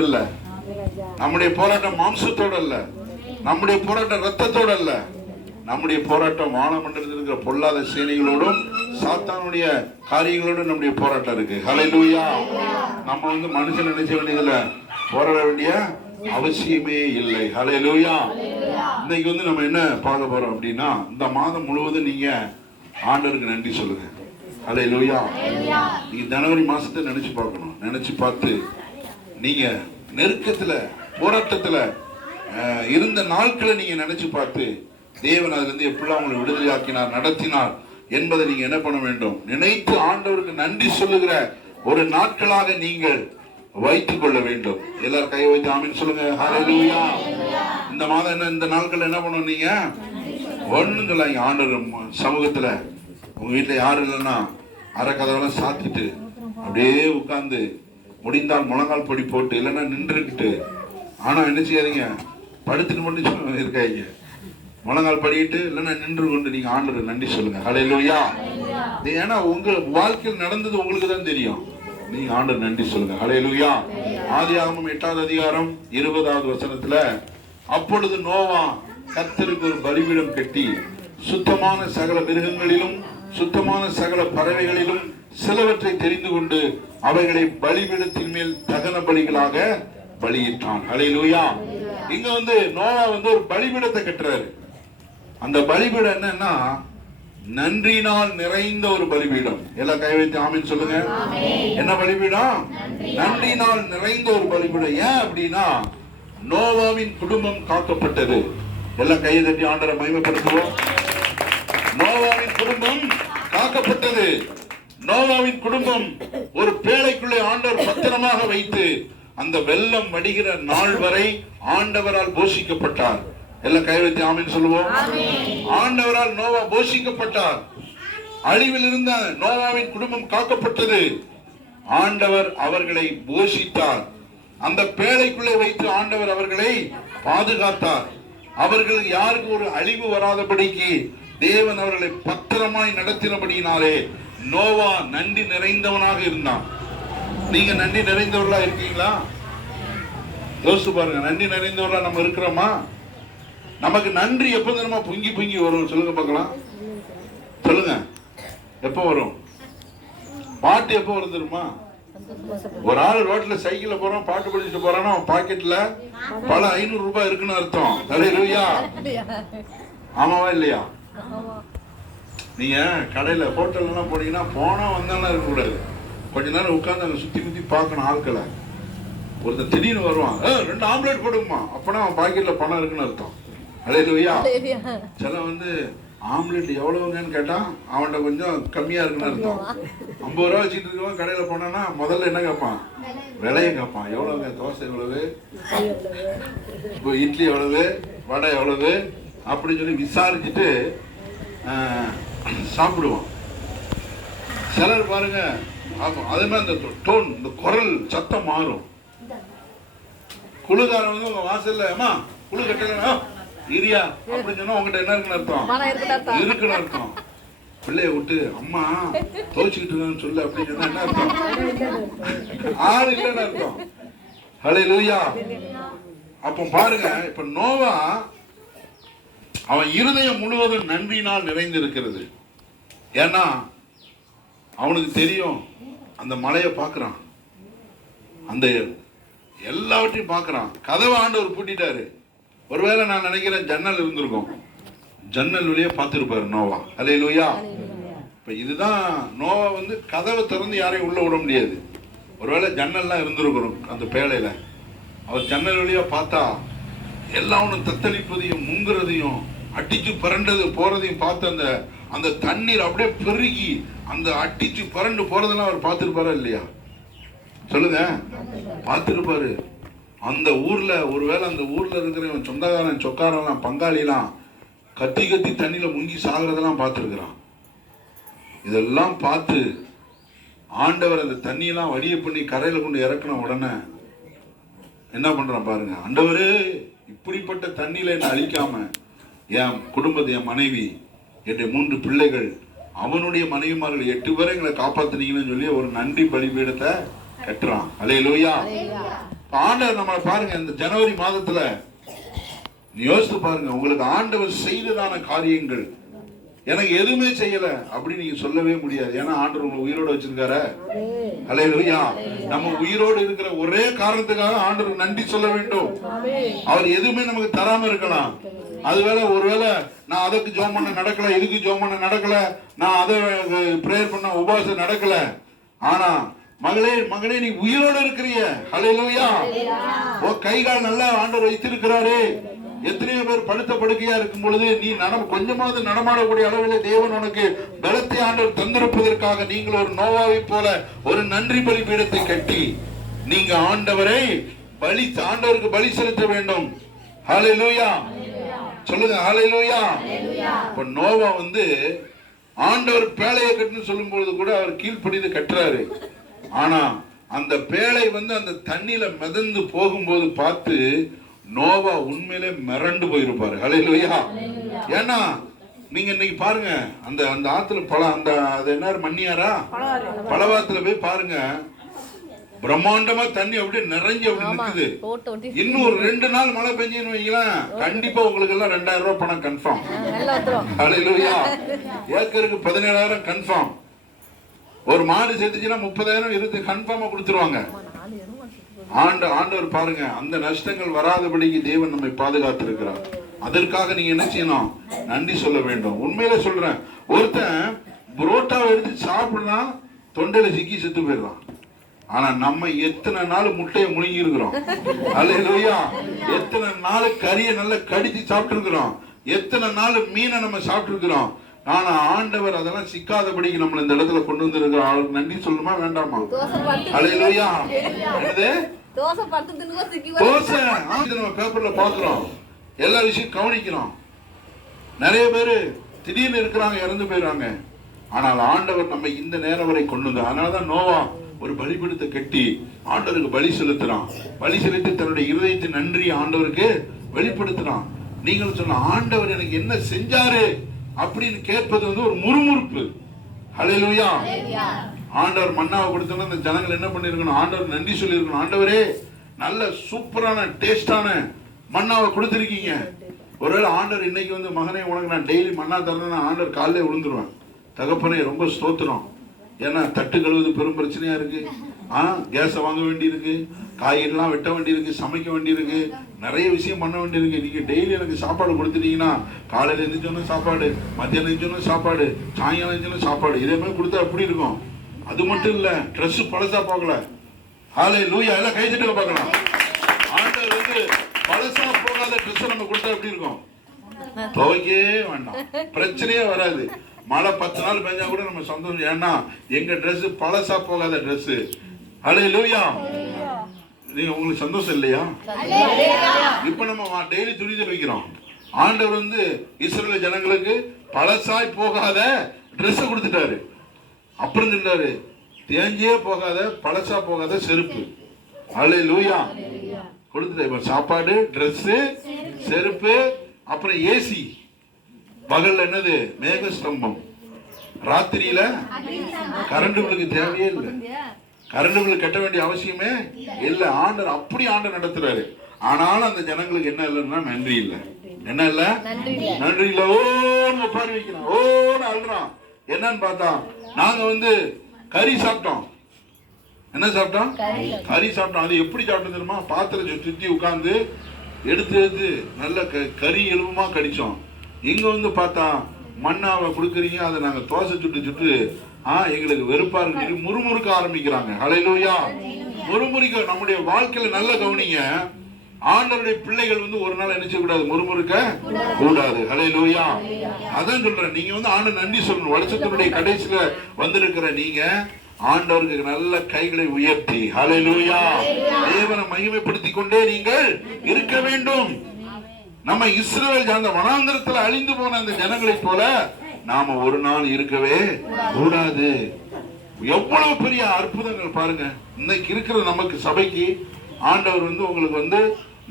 இல்ல, நம்முடைய போராட்டம் மாம்சத்தோட அல்ல, நம்முடைய போராட்டம் ரத்தத்தோட அல்ல, நம்முடைய போராட்டம் வானமண்டலத்தில் இருக்கிற பொல்லாத சேனைகளோடும் சாத்தானுடைய காரியங்களோடும் நம்முடைய போராட்டம் இருக்கு. ஹல்லேலூயா. நம்ம மனுஷன் நினைச்ச வேண்டியதுல போராட வேண்டிய அவசியமே இல்லை. ஹல்லேலூயா. இன்னைக்கு நம்ம என்ன பார்க்க போறோம் அப்படின்னா, இந்த மாதம் முழுவதும் நீங்க ஆண்டவருக்கு நன்றி சொல்லுங்க. ஹல்லேலூயா. நீங்க ஜனவரி மாசத்தை நினைச்சு பார்க்கணும். நினைச்சு பார்த்து நீங்க நெருக்கத்துல போராட்டத்துல இருந்த நாட்களை நீங்க நினைச்சு பார்த்து தேவன் அதுல இருந்து எப்படிலாம் உங்களை விடுதலை ஆக்கினார், நடத்தினார் என்பதை நீங்க என்ன பண்ண வேண்டும், நினைத்து ஆண்டவருக்கு நன்றி சொல்லுகிற ஒரு நாட்களாக நீங்கள் வைத்துக் கொள்ள வேண்டும். எல்லாரும் கை வைத்து ஆமீன் சொல்லுங்க. ஹல்லேலூயா. இந்த மாதம் என்ன, இந்த நாட்கள் என்ன பண்ணுவோம், நீங்க ஒண்ணுங்களா ஆண்டவர் சமூகத்துல உங்க வீட்டுல யாரும் இல்லைன்னா அரை கதவெல்லாம் சாத்திட்டு அப்படியே உட்கார்ந்து முடிந்தால் முழங்கால் படி போட்டு, இல்லைன்னா நின்றுக்கிட்டு, ஆனா என்ன செய்யாதீங்க, படுத்துட்டு மட்டும் இருக்காங்க. முழங்கால் படிக்கிட்டு இல்லைன்னா நின்று கொண்டு நீங்க ஆண்டவருக்கு நன்றி சொல்லுங்க. ஹல்லேலூயா. ஏன்னா உங்க வாழ்க்கையில் நடந்தது உங்களுக்கு தான் தெரியும். நீங்க ஆண்டவர் நன்றி சொல்லுங்க. ஹல்லேலூயா. ஆதியாகமம் 8வது அதிகாரம் 20வது வசனத்துல, அப்பொழுது நோவா கர்த்தருக்கு ஒரு பலிபீடம் கட்டி சுத்தமான சகல மிருகங்களிலும் சுத்தமான சகல பறவைகளிலும் சிலவற்றை தெரிந்து கொண்டு அவைகளை பலிபீடத்தின் மேல் தகன பலிகளாக பலியிட்டான். ஹல்லேலூயா. இங்க நோவா ஒரு பலிபீடத்தை கட்டுறாரு. அந்த பலிபீடம் என்னன்னா நன்றினால் நிறைந்த ஒரு பலிபீடம். எல்லாம் கை வைத்து ஆமீன் சொல்லுங்க. என்ன பலிபீடம்? நன்றினால் நிறைந்த ஒரு பலிபீடம். ஏன் அப்படின்னா நோவாவின் குடும்பம் காக்கப்பட்டது. எல்லாம் கையை தட்டி ஆண்டவரை மகிமைப்படுத்துவோம். நோவாவின் குடும்பம் காக்கப்பட்டது. நோவாவின் குடும்பம் ஒரு பேழைக்குள்ளே ஆண்டவர் பத்திரமாக வைத்து அந்த வெள்ளம் வடிகிற நாள் வரை ஆண்டவரால் போஷிக்கப்பட்டார். எல்லாம் கை வைத்து ஆமீன் சொல்லுவோம். ஆண்டவரால் நோவா போஷிக்கப்பட்டார். அழிவில் இருந்த நோவாவின் குடும்பம் காக்கப்பட்டது. ஆண்டவர் அவர்களை போஷித்தார். அந்த பேழைக்குள்ளே வைத்து ஆண்டவர் அவர்களை பாதுகாத்தார். அவர்கள் யாருக்கு ஒரு அழிவு வராதபடிக்கு தேவன் அவர்களை பத்திரமாய் நடத்தினபடியினாலே நோவா நன்றி நிறைந்தவனாக இருந்தான். நீங்க நன்றி நிறைந்தவர்களா இருக்கீங்களா? யோசிச்சு பாருங்க. நன்றி நிறைந்தவர்களா நம்ம இருக்கிறோமா? நமக்கு நன்றி எப்ப தெரியுமா பொங்கி பொங்கி வரும்? சொல்லுங்க பார்க்கலாம். சொல்லுங்க, எப்ப வரும்? பாட்டு எப்ப வரும் தெரியுமா? ஒரு ஆள் ரோட்ல சைக்கிள்ல போறான், பாட்டு படிச்சுட்டு போறான்னா அவன் பாக்கெட்ல பல 500 ரூபாய் இருக்குன்னு அர்த்தம். ஹல்லேலூயா. ஆமாவா இல்லையா? நீங்க கடையில ஹோட்டல் எல்லாம் போனீங்கன்னா போனா வந்தாலும் இருக்க கூடாது. கொஞ்ச நேரம் உட்கார்ந்து அங்க சுத்தி குத்தி பார்க்கணும் ஆட்களை. ஒருத்தர் திடீர்னு வருவான், 2 ஆம்லேட் போடுமா, அப்பனா அவன் பாக்கெட்ல பணம் இருக்குன்னு அர்த்தம். ஹல்லேலூயா. சில ஆம்லேட் எவ்வளவுங்கன்னு கேட்டா அவன்கிட்ட கொஞ்சம் கம்மியா இருக்குன்னு அர்த்தம். 50 ரூபா வச்சுட்டு இருக்கவன் கடையில போனான்னா முதல்ல என்ன கேட்பான்? விலையை கேட்பான். எவ்வளவுங்க தோசை, எவ்வளவு இட்லி, எவ்வளவு வடை, எவ்வளவு அப்படின்னு சொல்லி விசாரிச்சுட்டு சாப்பிடுவான். சிலர் பாருங்க, அதே மாதிரி அந்த டோன், இந்த குரல் சத்தம் மாறும். குழுக்காரன் உங்க வாசல்ல அம்மா குழு கட்டல இரியா அப்படின்னு சொன்னா உங்ககிட்ட என்ன இருக்குன்னு அர்த்தம்? இருக்குன்னு அர்த்தம். பிள்ளைய விட்டு அம்மா துவைச்சுக்கிட்டு இருக்கான்னு சொல்லு அப்படின்னு சொன்னா என்ன அர்த்தம்? ஆறு இல்லைன்னு அர்த்தம். ஹல்லேலூயா. அப்ப பாருங்க, இப்ப நோவா அவன் இருதயம் முழுவதும் நன்றினால் நிறைந்து இருக்கிறது. ஏன்னா அவனுக்கு தெரியும், அந்த மலையை பார்க்கிறான், அந்த எல்லாவற்றையும் பார்க்கிறான். கதவை ஆண்டவர் பூட்டிட்டாரு. ஒருவேளை நான் நினைக்கிறேன் ஜன்னல் இருந்திருக்கும், ஜன்னல் வழியா பார்த்திருப்பாரு நோவா. ஹல்லேலூயா. இப்ப இதுதான் நோவா கதவை திறந்து யாரையும் உள்ள விட முடியாது. ஒருவேளை ஜன்னல்லாம் இருந்திருக்கிறோம் அந்த பேழையில. அவர் ஜன்னல் வழியா பார்த்தா எல்லாம் ஒன்று தத்தளிப்பதையும் முங்குறதையும் அடிச்சு பரண்டது போறதையும் பார்த்து அந்த தண்ணீர் அப்படியே பெருகி அந்த அடிச்சு பரண்டு போறதெல்லாம் அவர் பார்த்திருப்பாரா இல்லையா? சொல்லுங்க, பார்த்திருப்பாரு. அந்த ஊர்ல ஒருவேளை அந்த ஊர்ல இருக்கிற சொந்தக்காரன் சொக்காரெல்லாம் பங்காளிலாம் கத்தி கத்தி தண்ணியில முங்கி சாகிறதெல்லாம் பார்த்திருக்கிறான். இதெல்லாம் பார்த்து ஆண்டவர் அந்த தண்ணியெல்லாம் வடிய பண்ணி கரையில கொண்டு இறக்கின உடனே என்ன பண்றான் பாருங்க. ஆண்டவரே, இப்படிப்பட்ட தண்ணியில என்ன அழிக்காம என் குடும்பத்தை, என் மனைவி, என்னுடைய 3 பிள்ளைகள், அவனுடைய மனைவிமார்கள் 8 பேரை எங்களை காப்பாத்தினீங்கன்னு சொல்லி ஒரு நன்றி பலிபீடத்தை கட்டுறான். ஹல்லேலூயா. ஆண்டவர் நம்மளை பாருங்க, இந்த ஜனவரி மாதத்துல யோசித்து பாருங்க, உங்களுக்கு ஆண்டவர் செய்ததான காரியங்கள் எனக்கு எதுவுமே செய்யல அப்படின்னு நீங்க சொல்லவே முடியாது. ஏன்னா ஆண்டவர் உங்களை உயிரோடு வச்சிருக்காரு. ஹல்லேலூயா. நம்ம உயிரோடு இருக்கிற ஒரே காரணத்துக்காக ஆண்டவர் நன்றி சொல்ல வேண்டும். அவர் எதுவுமே நமக்கு தராம இருக்கலாம். அதுவேளை ஒருவேளை நான் அதுக்கு ஜெபம் பண்ண நடக்கல, இதுக்கு ஜெபம் பண்ண நடக்கல, நான் அதை பிரேயர் பண்ண உபவாசம் நடக்கல, ஆனா மகளே நீ உயிரோடு இருக்கிறிய. ஹல்லேலூயா. கை கால் நல்லா ஆண்டவர் வைத்திருக்கிறாரு. எத்தனையோ பேர் படுத்த படுக்கையா இருக்கும் பொழுது நீ கொஞ்சமாவது நடமாடக்கூடிய அளவில் தேவன் உனக்கு பலத்தை ஆண்டவர் தந்திருப்பதற்காக நீங்கள் ஒரு நோவாவை போல ஒரு நன்றி பலி பீடத்தை கட்டி நீங்க ஆண்டவரை ஆண்டவருக்கு பலி செலுத்த வேண்டும். ஹல்லேலூயா சொல்லுங்க. ஹல்லேலூயா. இப்ப நோவா ஆண்டவர் பேழையை கட்டுன்னு சொல்லும் பொழுது கூட அவர் கீழ்ப்படிந்து கட்டுறாரு. ஆனா அந்த பேழை அந்த தண்ணியில மிதந்து போகும்போது பார்த்து நோவா உண்மையிலே மிரண்டு போயிருப்பாரு. ஹல்லேலூயா. ஏன்னா நீங்க இன்னைக்கு பாருங்க, அந்த அந்த ஆத்துல அது என்ன மண்ணியாரா பலவாத்துல போய் பாருங்க, பிரம்மாண்டமா தண்ணி அப்படியே நிறைஞ்சு அப்படி நிக்குது. இன்னும் ஒரு 2 நாள் மழை பெஞ்சுன்னு வைங்களேன், கண்டிப்பா உங்களுக்கு எல்லாம் 2000 ரூபாய் பணம் கன்ஃபார்ம். ஹல்லேலூயா. ஏக்கருக்கு 17,000 கன்ஃபார்ம். ஒரு மாடு செத்துச்சுன்னா 30,000 இருந்து கன்ஃபார்மா கொடுத்துருவாங்க. ஆண்டவர் பாருங்க, அந்த நஷ்டங்கள் வராதபடிக்கு தேவன் நம்மை பாதுகாத்து இருக்கிறார். அதற்காக நீங்க என்ன செய்யணும்? நன்றி சொல்ல வேண்டும். உண்மையில சொல்றேன், ஒருத்தன் புரோட்டாவை எடுத்து சாப்பிடுனா தொண்டையில சிக்கி செத்து போயிடலாம். ஆனா நம்ம எத்தனை நாள் முட்டையை முழுங்கி இருக்கிறோம். ஹல்லேலூயா. எத்தனை நாள் கறியை நல்லா கடிச்சு சாப்பிட்டு இருக்கிறோம். எத்தனை நாள் மீனை நம்ம சாப்பிட்டு இருக்கிறோம். ஆனா ஆண்டவர் அதெல்லாம் சிக்காதபடிக்கு நம்மள இந்த இடத்துல கொண்டு வந்திருக்கிறோம். அவருக்கு நன்றி சொல்லணுமா வேண்டாமா? ஹல்லேலூயா. தோசை நம்ம பேப்பர்ல பாக்குறோம், எல்லா விஷயம் கவனிக்கிறோம். நிறைய பேரு திடீர்னு இருக்கிறாங்க, இறந்து போயிடுறாங்க. ஆனால் ஆண்டவர் நம்ம இந்த நேரம் வரை கொண்டு வந்தார். அதனாலதான் நோவா ஒரு பலிபீடத்தை கட்டி ஆண்டவருக்கு பலி செலுத்துறான். பலி செலுத்தி தன்னுடைய இருதயத்தின் நன்றி ஆண்டவருக்கு வெளிப்படுத்துறான். நீங்கள் சொன்ன ஆண்டவர் எனக்கு என்ன செஞ்சாரு அப்படின்னு கேட்பது ஒரு முறுமுறுப்பு. ஹல்லேலூயா. ஆண்டவர் மன்னாவை கொடுத்தோம்னா அந்த ஜனங்கள் என்ன பண்ணிருக்கணும்? ஆண்டவர் நன்றி சொல்லி இருக்கணும். ஆண்டவரே நல்ல சூப்பரான டேஸ்டான மன்னாவை கொடுத்திருக்கீங்க. ஒருவேளை ஆண்டவர் இன்னைக்கு மகனே உனக்கு நான் டெய்லி மன்னா தரேன்னா ஆண்டவர் காலையில விழுந்துருவேன். தகப்பனே ரொம்ப ஸ்தோத்திரம். ஏன்னா தட்டு கழுவுது பெரும் பிரச்சனையா இருக்கு. கேஸை வாங்க வேண்டி இருக்கு, காய்கறிலாம் வெட்ட வேண்டி இருக்கு, சமைக்க வேண்டி இருக்கு, நிறைய விஷயம் பண்ண வேண்டி இருக்கு. நீங்க டெய்லி எனக்கு சாப்பாடு கொடுத்துட்டீங்கன்னா காலையில எழுந்திரிச்சோன்னு சாப்பாடு, மத்தியானம் எழுந்திரிச்சோன்னு சாப்பாடு, சாயங்காலம் எழுந்திரிச்சோன்னு சாப்பாடு, இதே மாதிரி கொடுத்தா எப்படி இருக்கும்? அது மட்டும் இல்ல, ட்ரெஸ் பழசா போகல. ஹல்லேலூயா. எல்லாம் கை தட்டுங்க பார்க்கலாம். ஆண்டவர் பழசா போகாத ட்ரெஸ் நம்ம கொடுத்தா எப்படி இருக்கும்? துவைக்கவே வேண்டாம், பிரச்சனையே வராது. மழை 10 நாள் பெஞ்சா கூட நம்ம சந்தோஷம். ஏன்னா எங்க ட்ரெஸ் பழசா போகாத ட்ரெஸ். ஹல்லேலூயா. நீங்க உங்களுக்கு சந்தோஷம் இல்லையா? இப்ப நம்ம டெய்லி துணி துவைக்கிறோம். ஆண்டவர் இஸ்ரவேல் ஜனங்களுக்கு பழசாய் போகாத ட்ரெஸ் கொடுத்துட்டாரு. அப்புறம் சொன்னாரு தேஞ்சே போகாத பழசா போகாத செருப்பு. ஹல்லேலூயா. கொடுத்துட்டாரு. சாப்பாடு, ட்ரெஸ், செருப்பு, அப்புறம் ஏசி. பகல்ல என்னது? மேக ஸ்தம்பம். ராத்திரியில கரண்ட் பில்லுக்கு தேவையே இல்லை. கரண்ட் பில் கட்ட வேண்டிய அவசியமே இல்லை. ஆண்டவர் அப்படி ஆண்டவர் நடத்துறாரு. ஆனாலும் அந்த ஜனங்களுக்கு என்ன இல்லைன்னா நன்றி இல்லை. என்ன இல்ல? நன்றி இல்லை. ஓன்னு பாரி வைக்கிறான், ஓன்னு அழுறான். என்னன்னு பார்த்தா நாங்க கறி சாப்பிட்டோம். என்ன சாப்பிட்டோம்? கறி சாப்பிட்டோம். அது எப்படி சாப்பிட்டோம் தெரியுமா? பாத்திரத்தை சுத்தி உட்கார்ந்து எடுத்து நல்ல கறி எலும்புமா கடிச்சோம். இங்க பார்த்தா மண்ணாவை கொடுக்குறீங்க, அதை நாங்க தோசை சுட்டு எங்களுக்கு வெறுப்பா இருக்கு, முறுமுறுக்க ஆரம்பிக்கிறாங்க. ஹல்லேலூயா. முறுமுறுக்க நம்முடைய வாழ்க்கையில நல்ல கவனிங்க. ஆண்டவருடைய பிள்ளைகள் ஒரு நாள் நினைச்ச கூடாது, முறுமுறுக்க கூடாது. ஹல்லேலூயா. அதான் சொல்றேன், நீங்க ஆண்டவர் நன்றி சொல்லணும். வருஷத்தினுடைய கடைசியில வந்திருக்கிற நீங்க ஆண்டவருக்கு நல்ல கைகளை உயர்த்தி ஹல்லேலூயா தேவனை மகிமைப்படுத்தி கொண்டே நீங்கள் இருக்க வேண்டும். நம்ம இஸ்ரவேல் அந்த வனாந்தரத்தில் அழிந்து போன அந்த ஜனங்களை போல நாம ஒரு நாள் இருக்கவே கூடாது. எவ்வளவு பெரிய அற்புதங்கள் பாருங்க இன்னைக்கு இருக்கிற நமக்கு சபைக்கு. ஆண்டவர் உங்களுக்கு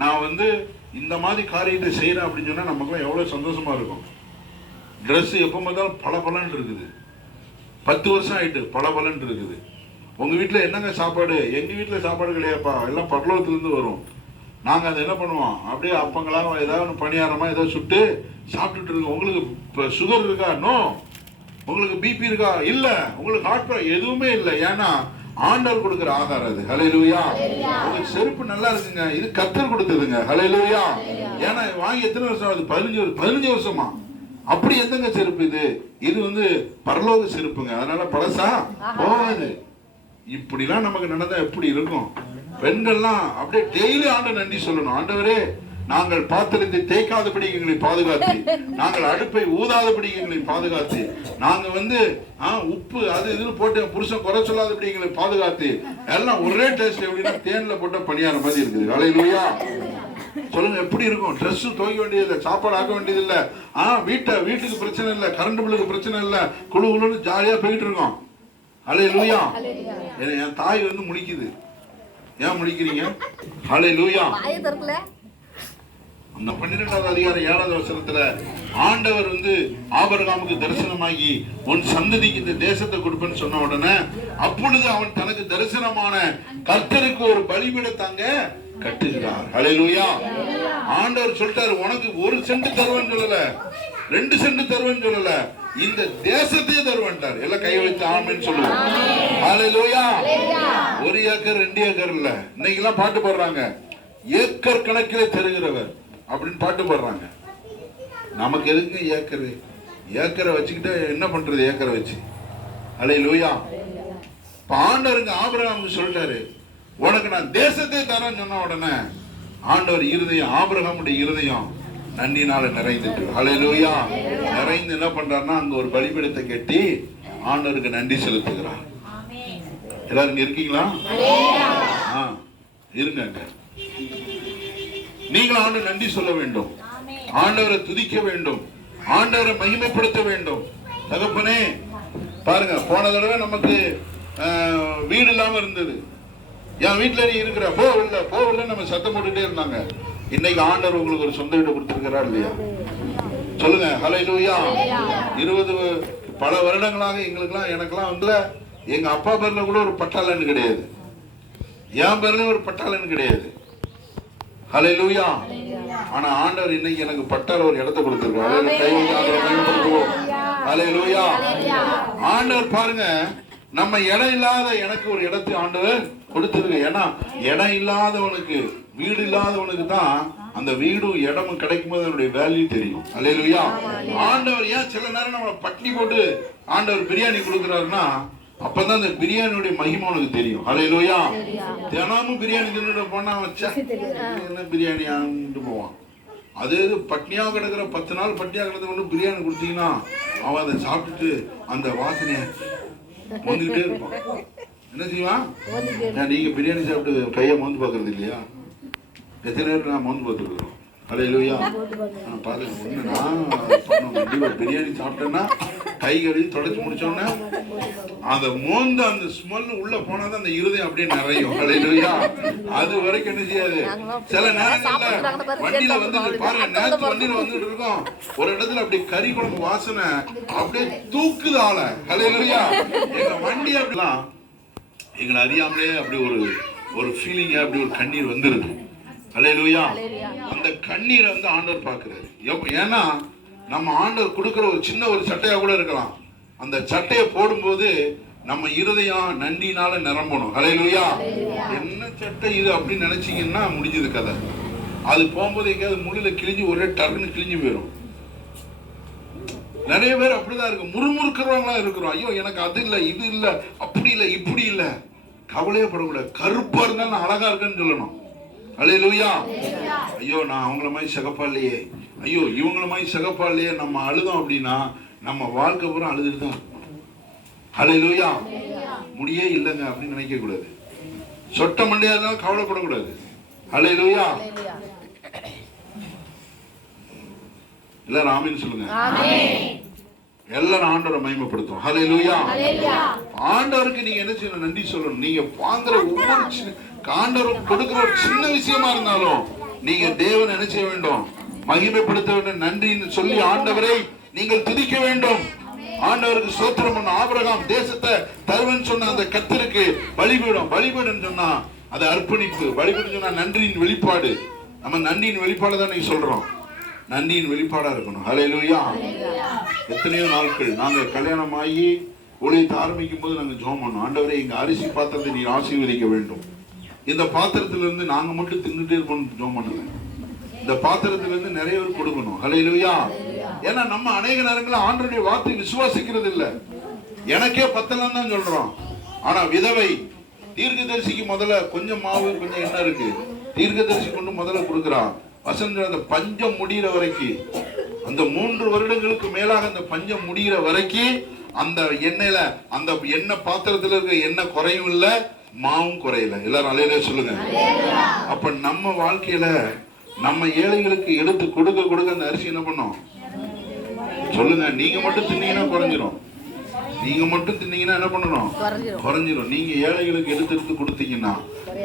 நான் இந்த மாதிரி காரியத்தை செய்யறேன் அப்படின்னு சொன்னா நமக்கு எவ்வளவு சந்தோஷமா இருக்கும். ட்ரெஸ் எப்ப பார்த்தாலும் பல பலன் இருக்குது. 10 வருஷம் ஆயிட்டு பல பலன் இருக்குது. உங்க வீட்டுல என்னங்க சாப்பாடு? எங்க வீட்டுல சாப்பாடு கிடையாதுப்பா, எல்லாம் பரலோகத்துல இருந்து வரும். நாங்க அதை என்ன பண்ணுவோம், அப்படியே அப்பங்களா ஏதாவது பணியாரமா ஏதோ சுட்டு சாப்பிட்டுட்டு இருக்கோம். உங்களுக்கு சுகர் இருக்கா? நோ. உங்களுக்கு பிபி இருக்கா? இல்ல. உங்களுக்கு ஹார்ட் எதுவுமே இல்லை. ஏன்னா ஆண்டவர் கொடுக்கிற ஆகாரம் அது. ஹல்லேலூயா. உங்களுக்கு செருப்பு நல்லா இருக்குங்க, இது கர்த்தர் கொடுத்ததுங்க. ஹல்லேலூயா. ஏன்னா வாங்கி எத்தனை வருஷம் ஆகுது? 15 வருஷமா. அப்படி எந்தங்க செருப்பு இது? இது வந்து பரலோக செருப்புங்க. அதனால பழசா போகாது. இப்படிலாம் நமக்கு நடந்தா எப்படி இருக்கும்? பெண்கள்லாம் அப்படியே டெய்லி ஆண்டவர் நன்றி சொல்லணும். ஆண்டவரே, நாங்கள் பாத்திரத்தை தேய்க்காதபடி எங்களை பாதுகாத்து, நாங்கள் அடுப்பை ஊதாதபடி எங்களை பாதுகாத்து, நாங்க வந்து உப்பு அது இதுன்னு போட்டு புருஷன் குறை சொல்லாதபடி எங்களை பாதுகாத்து, எல்லாம் ஒரே டேஸ்ட். எப்படின்னா தேன்ல போட்ட பணியார மாதிரி இருக்குது. ஹல்லேலூயா. சொல்லுங்க, எப்படி இருக்கும்? ட்ரெஸ் துவைக்க வேண்டியது இல்லை, சாப்பாடு ஆக்க வேண்டியது இல்லை, வீட்டுக்கு பிரச்சனை இல்லை, கரண்ட் பில்லுக்கு பிரச்சனை இல்லை, குழு குழுன்னு ஜாலியா போயிட்டு இருக்கோம். ஹல்லேலூயா. என் தாய் வந்து முழிக்குது. ஏன் முழிக்கிறீங்க? ஹல்லேலூயா. அந்த 12வது அதிகாரம் 7வது வசனத்துல ஆண்டவர் வந்து ஆபிரகாமுக்கு தரிசனமாகி உன் சந்ததிக்கு இந்த தேசத்தை கொடுப்பேன்னு சொன்ன உடனே, அப்பொழுது அவன் தனக்கு தரிசனமான கர்த்தருக்கு ஒரு பலிபீடத்தாங்க கட்டுகிறார். ஹல்லேலூயா. ஆண்டவர் சொல்லிட்டாரு, உனக்கு 1 சென்ட் தருவேன்னு சொல்லல, 2 சென்ட் தருவேன்னு சொல்லல, இந்த தேசத்தையே தருவேன்ட்டார். எல்லாம் கை வச்சு ஆமென்னு சொல்லுவோம். ஹல்லேலூயா. 1 ஏக்கர் 2 ஏக்கர் இல்ல. இன்னைக்கு எல்லாம் பாட்டு போடுறாங்க, ஏக்கர் கணக்கிலே தருகிறவர் அப்படின்னு பாட்டு போடுறாங்க. நமக்கு எதுக்கு ஏக்கரு? ஏக்கரை வச்சுக்கிட்டு என்ன பண்றது? ஏக்கரை வச்சு. ஹல்லேலூயா. ஆண்டவருங்க ஆபிரகாமுக்கு சொல்லிட்டாரு, உனக்கு நான் தேசத்தை தரேன்னு சொன்ன உடனே ஆண்டவர் இருதயம், ஆபிரகாமுடைய இருதயம் நன்றினால நிறைந்துட்டு, ஹல்லேலூயா, நிறைந்து என்ன பண்றாருன்னா அங்க ஒரு பலிபீடத்தை கட்டி ஆண்டவருக்கு நன்றி செலுத்துகிறார். எல்லாரும் இருக்கீங்களா? இருங்க. நீங்கள் ஆண்டவர் நன்றி சொல்ல வேண்டும், ஆண்டவரை துதிக்க வேண்டும், ஆண்டவரை மகிமைப்படுத்த வேண்டும். தகப்பனே பாருங்க, போன தடவை நமக்கு வீடு இல்லாம இருந்தது. என் வீட்டுல நீ இருக்கிற போவில்லை நம்ம சத்தம் போட்டுட்டே இருந்தாங்க. இன்னைக்கு ஆண்டவர் உங்களுக்கு ஒரு சொந்த வீடு கொடுத்திருக்கிறார் இல்லையா? சொல்லுங்க. ஹல்லேலூயா. 20 பல வருடங்களாக எனக்கெல்லாம் வந்து எங்க அப்பா பேர்ல கூட ஒரு பட்டாளன்னு கிடையாது, என் பேர்ல ஒரு பட்டாளன்னு கிடையாது. ஹல்லேலூயா. ஆனா ஆண்டவர் இன்னைக்கு எனக்கு பட்டால ஒரு இடத்தை கொடுத்திருக்காரு. ஹல்லேலூயா. ஆண்டவர் பாருங்க, நம்ம இடம் இல்லாத எனக்கு ஒரு இடத்தை ஆண்டவர் கொடுத்திருக்கு. ஏன்னா இடம் இல்லாதவனுக்கு, வீடு இல்லாதவனுக்கு தான் அந்த வீடும் இடமும் கிடைக்கும் போது அதனுடைய வேல்யூ தெரியும். ஹல்லேலூயா. ஆண்டவர் ஏன் சில நேரம் நம்மளை பட்டினி போட்டு ஆண்டவர் பிரியாணி கொடுக்குறாருன்னா அப்பதான் அந்த பிரியாணியுடைய மகிமை உனக்கு தெரியும். ஹல்லேலூயா. தினமும் பிரியாணி தின்னு போனா வச்சா என்ன பிரியாணி ஆண்டு போவான். அது பட்னியா கிடக்குற 10 நாள் பட்னியா கிடந்து பிரியாணி கொடுத்தீங்கன்னா அவன் அதை சாப்பிட்டுட்டு அந்த வாசனைய மோந்துக்கிட்டே இருப்பான். என்ன செய்வான்? நீங்க பிரியாணி சாப்பிட்டு கையை மோந்து பாக்குறது இல்லையா? எத்தனை நேரம் நான் மோந்து பார்த்துருக்கோம். ஹல்லேலூயா. பாருங்க, பிரியாணி சாப்பிட்டேன்னா கை கழுவி தொடச்சு முடிச்சோன்னா அந்த மோந்து அந்த ஸ்மெல் உள்ள போனாதான் அந்த இருதயம் அப்படியே நிறையும். ஹல்லேலூயா. அது வரைக்கும் என்ன செய்யாது. சில நேரங்கள்ல வண்டியில வந்து பாருங்க, நேரத்து வண்டியில வந்துட்டு இருக்கோம், ஒரு இடத்துல அப்படி கறி குழம்பு வாசனை அப்படியே தூக்குது ஆள. ஹல்லேலூயா. எங்க வண்டி அப்படிலாம் எங்களை அறியாமலே அப்படி ஒரு ஃபீலிங், அப்படி ஒரு கண்ணீர் வந்துருது. ஹல்லேலூயா. அந்த கண்ணீரை வந்து ஆண்டவர் பார்க்கிறாரு. ஏன்னா நம்ம ஆண்டவர் கொடுக்கிற ஒரு சின்ன ஒரு சட்டையா கூட இருக்கலாம், அந்த சட்டையை போடும்போது நம்ம இருதயம் நன்றினால நிரம்பணும். ஹல்லேலூயா. என்ன சட்டை இது அப்படின்னு நினைச்சீங்கன்னா முடிஞ்சது கதை. அது போகும்போது எங்கேயாவது முள்ளில கிழிஞ்சு ஒரே டர்னு கிழிஞ்சு போயிடும். நிறைய பேர் அப்படிதான் இருக்கு, முறுமுறுக்கிறவங்களா இருக்கிறோம். ஐயோ எனக்கு அது இல்லை, இது இல்லை, அப்படி இல்லை, இப்படி இல்லை. கவலையே படக்கூடாது. கருப்பா இருந்தாலும் அழகா இருக்குன்னு சொல்லணும். ஹல்லேலூயா. ஐயோ நான் அவங்கள மாதிரி சிகப்பா இல்லையே, ஐயோ இவங்கள மாதிரி சிகப்பா இல்லையே, நம்ம அழுதோம் அப்படின்னா நம்ம வாழ்க்கை பூரா அழுதுட்டு தான் இருக்கும். ஹல்லேலூயா. முடியே இல்லைங்க அப்படின்னு நினைக்க கூடாது. சொட்ட மண்டையா இருந்தாலும் கவலைப்படக்கூடாது. ஹல்லேலூயா. எல்லாரும் ஆமீன் சொல்லுங்க. எல்லாரும் ஆண்டவரை மகிமைப்படுத்தும். ஹல்லேலூயா. ஆண்டவருக்கு நீங்க என்ன செய்யணும்? நன்றி சொல்லணும். நீங்க வாங்குற ஒவ்வொரு ஆண்டவர் கொடுக்கிற ஒரு சின்ன விஷயமா இருந்தாலும் நீங்க தேவனை என்ன செய்ய வேண்டும்? மகிமைப்படுத்த வேண்டும். நன்றின்னு சொல்லி ஆண்டவரை நீங்கள் துதிக்க வேண்டும். ஆண்டவருக்கு ஸ்தோத்திரம் பண்ண. ஆபிரகாம் தேசத்தை தருவன் சொன்ன அந்த கர்த்தருக்கு பலிபீடம் சொன்னா அது அர்ப்பணிப்பு. பலிபீடம் சொன்னா நன்றியின் வெளிப்பாடு. நம்ம நன்றியின் வெளிப்பாடு தான் நீங்க சொல்றோம். நன்றியின் வெளிப்பாடா இருக்கணும். ஹல்லேலூயா. எத்தனையோ நாட்கள் நாங்க கல்யாணம் ஆகி ஊழியத்தை ஆரம்பிக்கும் போது நாங்க ஜெபம் பண்ணோம். ஆண்டவரே, எங்க அரிசி பாத்திரத்தை நீ ஆசீர்வதிக்க வேண்டும். இந்த பாத்திரத்திலிருந்து நாங்க மட்டும் தின்னுட்டே இருப்போம் ஜெபம் பண்ணுவேன். இந்த பாத்திரத்திலிருந்து நிறைய பேர் கொடுக்கணும். ஹல்லேலூயா. ஏன்னா நம்ம அநேக நேரங்களில் ஆண்டவருடைய வார்த்தை விசுவாசிக்கிறது இல்லை. எனக்கே பத்தலாம் தான் சொல்றோம். ஆனா விதவை தீர்க்கதரிசிக்கு முதல்ல கொஞ்சம் மாவு கொஞ்சம் எண்ணெய் இருக்கு. தீர்க்கதரிசி கொண்டு முதல்ல கொடுக்குறான். வசந்த அந்த பஞ்சம் முடிகிற வரைக்கும், அந்த 3 வருடங்களுக்கு மேலாக அந்த பஞ்சம் முடிகிற வரைக்கும் அந்த எண்ணெயில அந்த எண்ணெய் பாத்திரத்துல இருக்க எண்ணெய் குறையும் இல்லை, மாவும் குறையல. எல்லாரும் அல்லேலூயா சொல்லுங்க. அப்ப நம்ம வாழ்க்கையில நம்ம ஏழைகளுக்கு எடுத்து கொடுக்க அந்த அரிசி என்ன பண்ணும் சொல்லுங்க. நீங்க மட்டும் தின்னீங்கன்னா குறைஞ்சிரும். நீங்க மட்டும் தின்னீங்கன்னா என்ன பண்ணணும்? குறைஞ்சிரும். நீங்க ஏழைகளுக்கு எடுத்து கொடுத்தீங்கன்னா,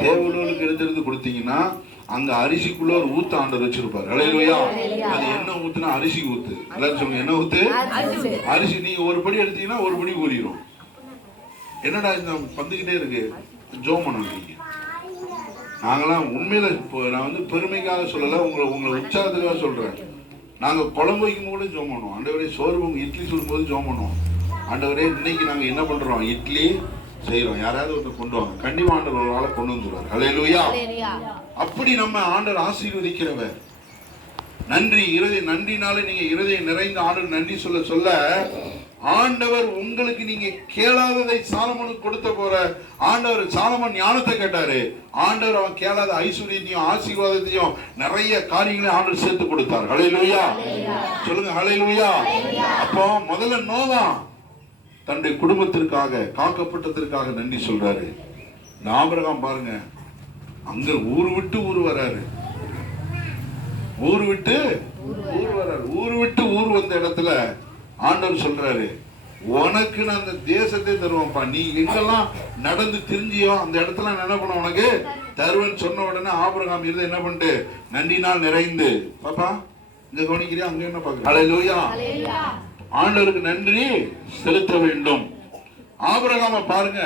தேவலோருக்கு எடுத்து கொடுத்தீங்கன்னா, அங்க அரிசிக்குள்ள ஒரு ஊத்து ஆண்டவர் வச்சிருப்பாரு. ஹல்லேலூயா. அது என்ன ஊத்துனா அரிசி ஊத்து. எல்லாரும் சொல்லுங்க, என்ன ஊத்து? அரிசி. நீங்க ஒரு படி எடுத்தீங்கன்னா ஒரு படி ஊறிடும். என்னடா இந்த வந்துகிட்டே இருக்கு? ஜெபம் பண்ணணும். நாங்களாம் உண்மையில நான் வந்து பெருமைக்காக சொல்லல, உங்களை உற்சாகத்துக்காக சொல்றேன். நாங்க குழம்பு வைக்கும் போது ஜெபம் பண்ணுவோம். ஆண்டவரே, சோறு இட்லி சுடும் போது ஜெபம் பண்ணுவோம். ஆண்டவரே, இன்னைக்கு நாங்க என்ன பண்றோம்? இட்லி செய்யறோம். யாராவது ஒன்று கொண்டு வாங்க. கண்டிப்பா ஆண்டவர் ஒரு ஆளை கொண்டு வந்துருவார். ஹல்லேலூயா. அப்படி நம்ம ஆண்டவர் ஆசீர்வதிக்கிறவர். நன்றி நன்றினால நீங்க இருதயம் நிறைந்த ஆண்டவர் நன்றி சொல்ல ஆண்டவர் உங்களுக்கு நீங்க கேளாததை சாலமோனுக்கு கொடுத்த போற ஆண்டவர். சாலமோன் ஞானத்தை கேட்டாரு. ஆண்டவர் அவன் கேளாத ஐஸ்வர்யத்தையும் ஆசீர்வாதத்தையும் நிறைய காரியங்களையும் ஆண்டவர் சேர்த்து கொடுத்தார். ஹல்லேலூயா சொல்லுங்க. ஹல்லேலூயா. அப்போ முதல்ல நோவா தன்னுடைய குடும்பத்திற்காக காக்கப்பட்டதற்காக நன்றி சொல்றாரு. ஆபிரகாம் பாருங்க, அங்க ஊர் விட்டு ஊர் வராரு. ஊர் விட்டு ஊர் வந்த இடத்துல ஆண்டவர் சொல்றாரு, உனக்கு நான் அந்த தேசத்தை தருவேன்ப்பா. நீ எங்கெல்லாம் நடந்து திரிஞ்சியோ அந்த இடத்துல என்ன பண்ண உனக்கு தருவேன்னு சொன்ன உடனே ஆபிரகாம் இருந்து என்ன பண்ணிட்டு நன்றினால் நிறைந்து, பாப்பா இங்க கவனிக்கிறியா, அங்க என்ன பாக்குற? ஹல்லேலூயா. ஆண்டவருக்கு நன்றி செலுத்த வேண்டும். ஆபிரகாம பாருங்க,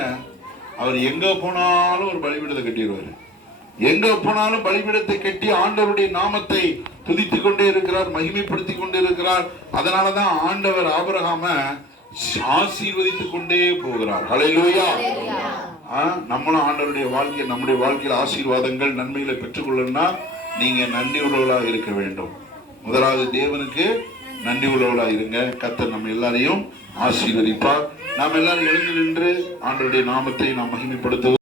அவர் எங்க போனாலும் ஒரு பலிபீடத்தை கட்டிடுவாரு. எங்க போனாலும் பலிபீடத்தை கட்டி ஆண்டவருடைய நாமத்தை துதித்துக் கொண்டே இருக்கிறார், மகிமைப்படுத்திக் கொண்டே இருக்கிறார். அதனாலதான் ஆண்டவர் ஆபிரகாம ஆசீர்வதித்துக் கொண்டே போகிறார். ஹல்லேலூயா. நம்மளும் ஆண்டவருடைய வாழ்க்கையை, நம்முடைய வாழ்க்கையில் ஆசீர்வாதங்கள் நன்மைகளை பெற்றுக்கொள்ளணும்னா நீங்க நன்றி உள்ளவர்களாக இருக்க வேண்டும். முதலாவது தேவனுக்கு நன்றி உள்ளவர்களாக இருங்க. கர்த்தர் நம்ம எல்லாரையும் ஆசீர்வதிப்பார். நாம் எல்லாரும் எழுந்து நின்று ஆண்டவருடைய நாமத்தை நாம் மகிமைப்படுத்துவோம்.